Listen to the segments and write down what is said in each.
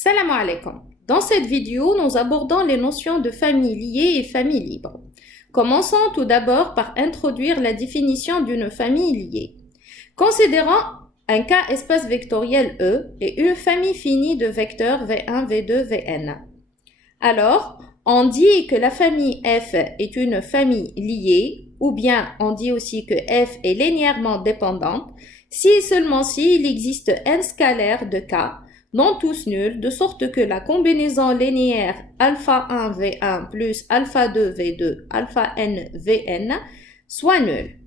Salam alaikum. Dans cette vidéo, nous abordons les notions de famille liée et famille libre. Commençons tout d'abord par introduire la définition d'une famille liée. Considérons un cas espace vectoriel E et une famille finie de vecteurs V1, V2, Vn. Alors, on dit que la famille F est une famille liée, ou bien on dit aussi que F est linéairement dépendante, si et seulement si il existe n scalaire de K, non tous nuls, de sorte que la combinaison linéaire alpha 1 V1 plus alpha 2 V2 alpha n Vn soit nulle.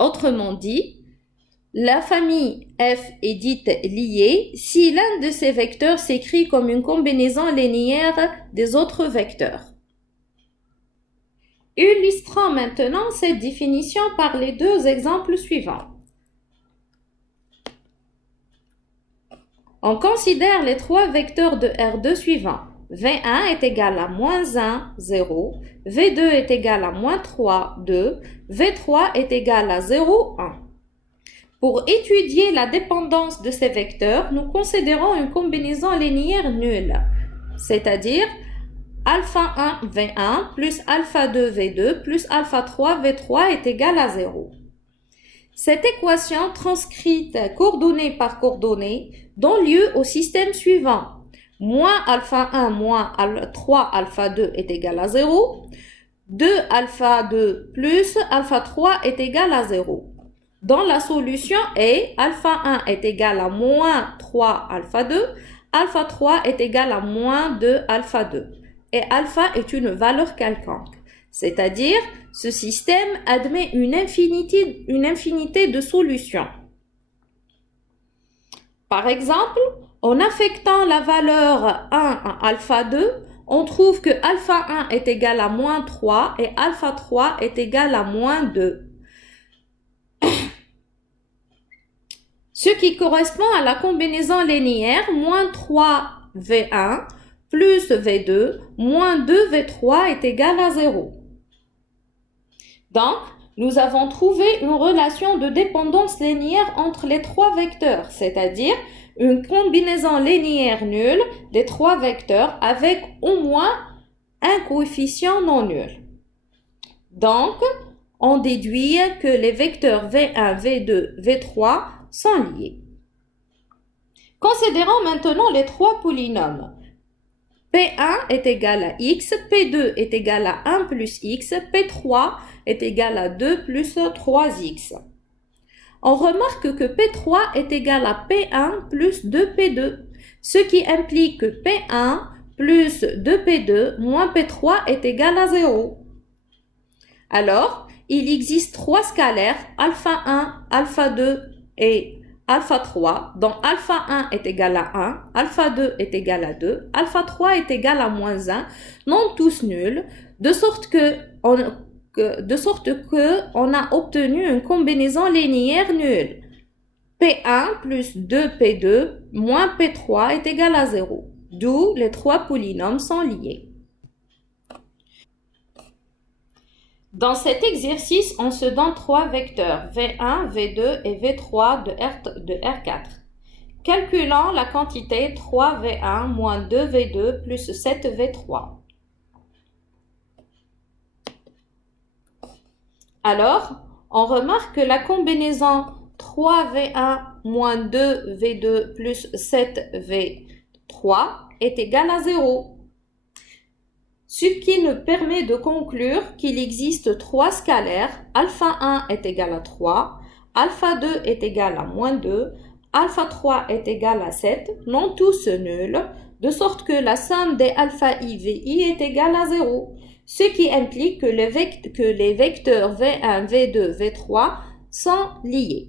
Autrement dit, la famille F est dite liée si l'un de ces vecteurs s'écrit comme une combinaison linéaire des autres vecteurs. Illustrons maintenant cette définition par les deux exemples suivants. On considère les trois vecteurs de R2 suivants. V1 est égal à moins 1, 0, V2 est égal à moins 3, 2, V3 est égal à 0, 1. Pour étudier la dépendance de ces vecteurs, nous considérons une combinaison linéaire nulle, c'est-à-dire alpha 1 V1 plus alpha 2 V2 plus alpha 3 V3 est égal à 0. Cette équation transcrite coordonnée par coordonnée donne lieu au système suivant. Moins alpha 1 moins 3 alpha 2 est égal à 0. 2 alpha 2 plus alpha 3 est égal à 0. Dans la solution est alpha 1 est égal à moins 3 alpha 2, alpha 3 est égal à moins 2 alpha 2. Et alpha est une valeur quelconque. C'est-à-dire, ce système admet une infinité de solutions. Par exemple, en affectant la valeur 1 à alpha 2, on trouve que alpha 1 est égal à moins 3 et alpha 3 est égal à moins 2. Ce qui correspond à la combinaison linéaire moins 3 V1 plus V2 moins 2 V3 est égal à 0. Donc, nous avons trouvé une relation de dépendance linéaire entre les trois vecteurs, c'est-à-dire une combinaison linéaire nulle des trois vecteurs avec au moins un coefficient non nul. Donc, on déduit que les vecteurs V1, V2, V3 sont liés. Considérons maintenant les trois polynômes. P1 est égal à x, P2 est égal à 1 plus x, P3 est égal à 2 plus 3x. On remarque que P3 est égal à P1 plus 2P2, ce qui implique que P1 plus 2P2 moins P3 est égal à 0. Alors, il existe trois scalaires, alpha 1, alpha 2 et alpha 3, dont alpha 1 est égal à 1, alpha 2 est égal à 2, alpha 3 est égal à moins 1, non tous nuls, de sorte que on a obtenu une combinaison linéaire nulle. P1 plus 2P2 moins P3 est égal à 0, d'où les trois polynômes sont liés. Dans cet exercice, on se donne trois vecteurs V1, V2 et V3 de R4. Calculons la quantité 3V1 moins 2V2 plus 7V3. Alors, on remarque que la combinaison 3V1 moins 2V2 plus 7V3 est égale à 0. Ce qui nous permet de conclure qu'il existe trois scalaires, alpha 1 est égal à 3, alpha 2 est égal à moins 2, alpha 3 est égal à 7, non tous nuls, de sorte que la somme des alpha i vi est égale à 0, ce qui implique que les vecteurs V1, V2, V3 sont liés.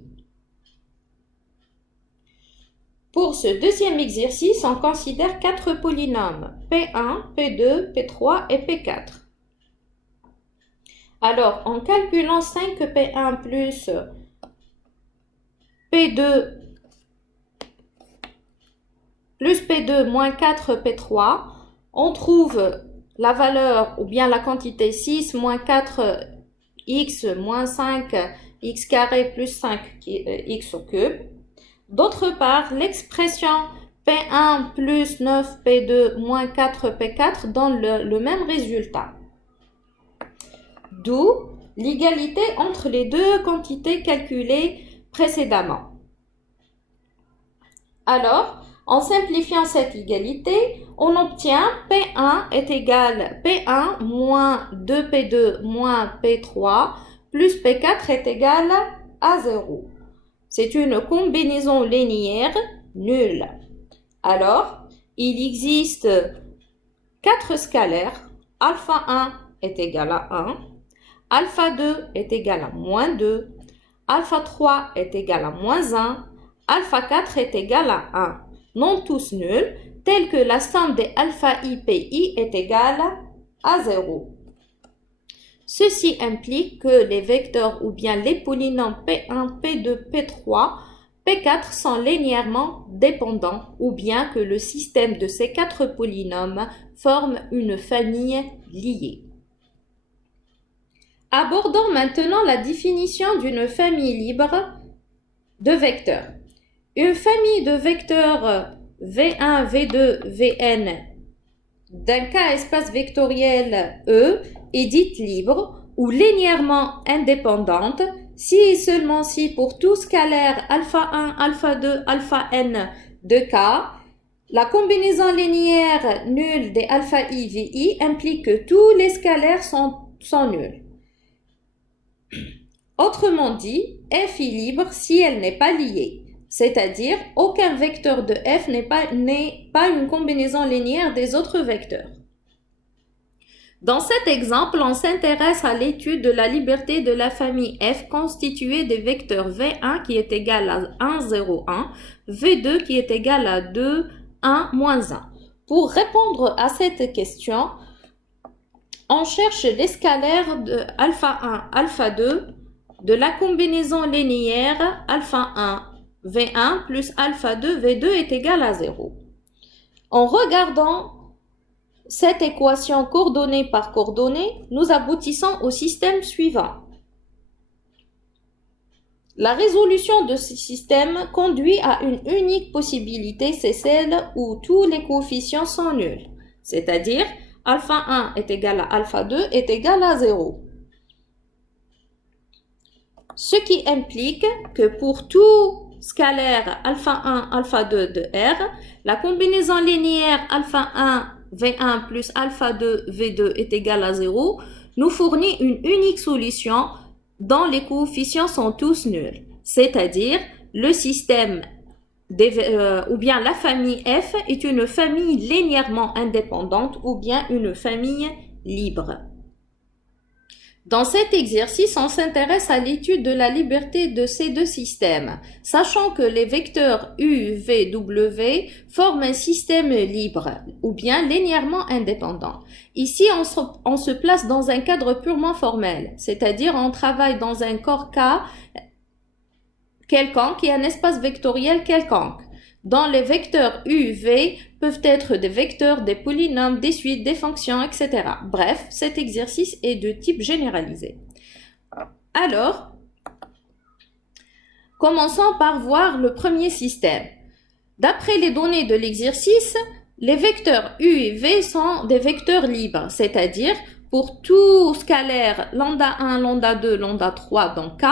Pour ce deuxième exercice, on considère quatre polynômes, P1, P2, P3 et P4. Alors, en calculant 5P1 plus P2 moins 4P3, on trouve la valeur ou bien la quantité 6 moins 4x moins 5x carré plus 5x au cube. D'autre part, l'expression P1 plus 9P2 moins 4P4 donne le même résultat. D'où l'égalité entre les deux quantités calculées précédemment. Alors, en simplifiant cette égalité, on obtient P1 est égal P1 moins 2P2 moins P3 plus P4 est égal à 0. C'est une combinaison linéaire nulle. Alors, il existe 4 scalaires. Alpha 1 est égal à 1, alpha 2 est égal à moins 2, alpha 3 est égal à moins 1, alpha 4 est égal à 1, non tous nuls, tels que la somme des alpha i pi est égale à 0. Ceci implique que les vecteurs ou bien les polynômes P1, P2, P3, P4 sont linéairement dépendants ou bien que le système de ces 4 polynômes forme une famille liée. Abordons maintenant la définition d'une famille libre de vecteurs. Une famille de vecteurs V1, V2, Vn d'un cas espace vectoriel E est dite libre ou linéairement indépendante si et seulement si pour tout scalaire alpha 1, alpha 2, alpha n de K, la combinaison linéaire nulle des alpha i, vi implique que tous les scalaires sont nuls. Autrement dit, f est libre si elle n'est pas liée, c'est-à-dire aucun vecteur de f n'est pas une combinaison linéaire des autres vecteurs. Dans cet exemple, on s'intéresse à l'étude de la liberté de la famille f constituée des vecteurs v1 qui est égal à 1, 0, 1, v2 qui est égal à 2, 1, moins 1. Pour répondre à cette question, on cherche les scalaires de alpha 1, alpha 2 de la combinaison linéaire alpha 1, V1 plus alpha 2, V2 est égal à 0. En regardant cette équation coordonnée par coordonnée, nous aboutissons au système suivant. La résolution de ce système conduit à une unique possibilité, c'est celle où tous les coefficients sont nuls, c'est-à-dire alpha 1 est égal à alpha 2 est égal à 0. Ce qui implique que pour tout scalaire alpha 1, alpha 2 de R, la combinaison linéaire alpha 1, V1 plus alpha 2, V2 est égal à 0, nous fournit une unique solution dont les coefficients sont tous nuls, c'est-à-dire le système ou bien la famille F est une famille linéairement indépendante ou bien une famille libre. Dans cet exercice, on s'intéresse à l'étude de la liberté de ces deux systèmes, sachant que les vecteurs U, V, W forment un système libre ou bien linéairement indépendant. Ici, on se place dans un cadre purement formel, c'est-à-dire on travaille dans un corps K quelconque et un espace vectoriel quelconque. Dans les vecteurs U, V peuvent être des vecteurs, des polynômes, des suites, des fonctions, etc. Bref, cet exercice est de type généralisé. Alors, commençons par voir le premier système. D'après les données de l'exercice, les vecteurs U et V sont des vecteurs libres, c'est-à-dire pour tout scalaire lambda 1, lambda 2, lambda 3 dans K,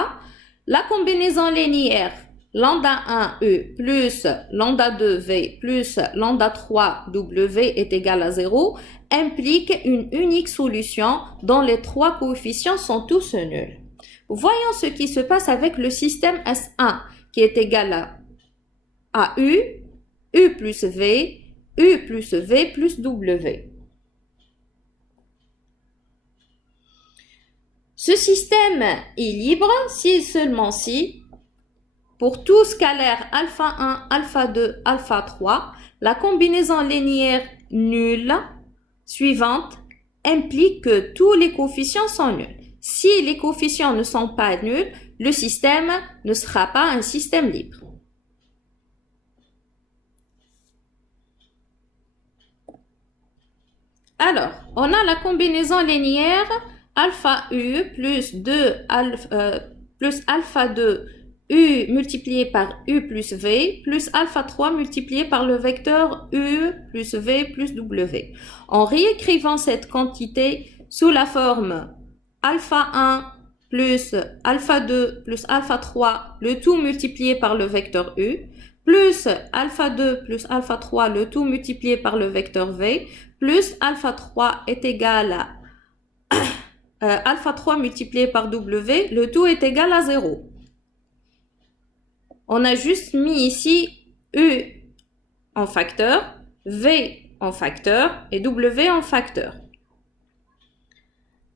la combinaison linéaire lambda 1 E plus lambda 2 V plus lambda 3 W est égal à 0 implique une unique solution dont les trois coefficients sont tous nuls. Voyons ce qui se passe avec le système S1 qui est égal à U, U plus V, U plus V plus W. Ce système est libre si et seulement si pour tout scalaire alpha 1, alpha 2, alpha 3, la combinaison linéaire nulle suivante implique que tous les coefficients sont nuls. Si les coefficients ne sont pas nuls, le système ne sera pas un système libre. Alors, on a la combinaison linéaire alpha U plus alpha 2 U multiplié par U plus V plus alpha 3 multiplié par le vecteur U plus V plus W. En réécrivant cette quantité sous la forme alpha 1 plus alpha 2 plus alpha 3, le tout multiplié par le vecteur U, plus alpha 2 plus alpha 3, le tout multiplié par le vecteur V, plus alpha 3 est égal à alpha 3 multiplié par W, le tout est égal à 0. On a juste mis ici U en facteur, V en facteur et W en facteur.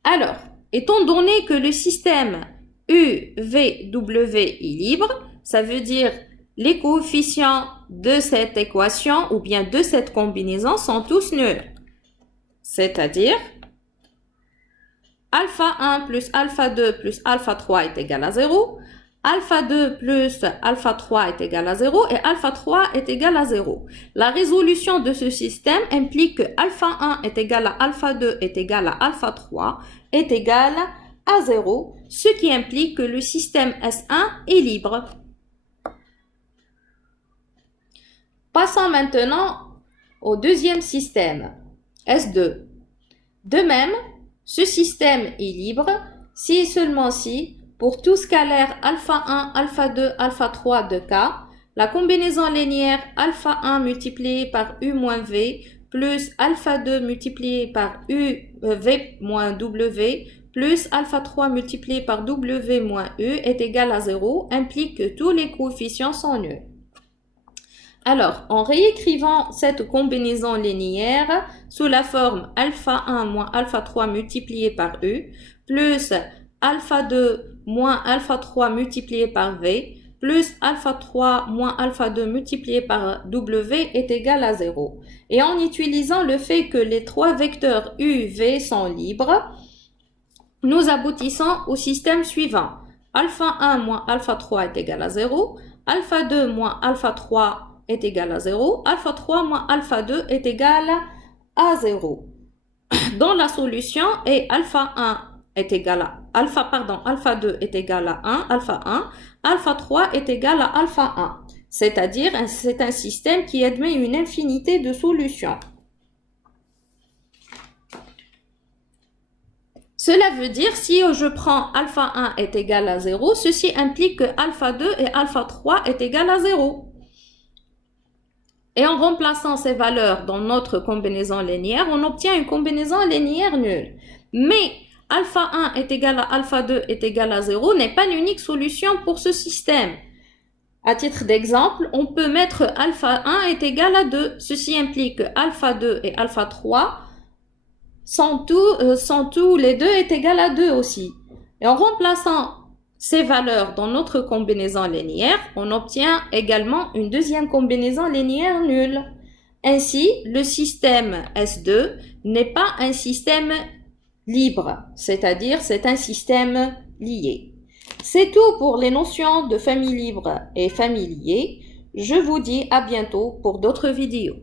Alors, étant donné que le système U, V, W est libre, ça veut dire les coefficients de cette équation ou bien de cette combinaison sont tous nuls. C'est-à-dire, alpha 1 plus alpha 2 plus alpha 3 est égal à 0, alpha 2 plus alpha 3 est égal à 0 et alpha 3 est égal à 0. La résolution de ce système implique que alpha 1 est égal à alpha 2 est égal à alpha 3 est égal à 0, ce qui implique que le système S1 est libre. Passons maintenant au deuxième système, S2. De même, ce système est libre si et seulement si, pour tout scalaire alpha 1, alpha 2, alpha 3 de K, la combinaison linéaire alpha 1 multiplié par U moins V plus alpha 2 multiplié par U V moins W plus alpha 3 multiplié par W moins U est égal à 0 implique que tous les coefficients sont nuls. Alors, en réécrivant cette combinaison linéaire sous la forme alpha 1 moins alpha 3 multiplié par U plus alpha 2 moins alpha 3 multiplié par V plus alpha 3 moins alpha 2 multiplié par W est égal à 0. Et en utilisant le fait que les trois vecteurs U, V sont libres, nous aboutissons au système suivant. Alpha 1 moins alpha 3 est égal à 0, alpha 2 moins alpha 3 est égal à 0, alpha 3 moins alpha 2 est égal à 0. Dans la solution, et alpha 1 est égal à alpha 2 est égal à 1, alpha 3 est égal à alpha 1. C'est-à-dire, c'est un système qui admet une infinité de solutions. Cela veut dire, si je prends alpha 1 est égal à 0, ceci implique que alpha 2 et alpha 3 est égal à 0. Et en remplaçant ces valeurs dans notre combinaison linéaire, on obtient une combinaison linéaire nulle. Mais alpha 1 est égal à alpha 2 est égal à 0 n'est pas l'unique solution pour ce système. À titre d'exemple, on peut mettre alpha 1 est égal à 2. Ceci implique que alpha 2 et alpha 3 sont tous les deux est égal à 2 aussi. Et en remplaçant ces valeurs dans notre combinaison linéaire, on obtient également une deuxième combinaison linéaire nulle. Ainsi, le système S2 n'est pas un système libre, c'est-à-dire c'est un système lié. C'est tout pour les notions de famille libre et famille liée. Je vous dis à bientôt pour d'autres vidéos.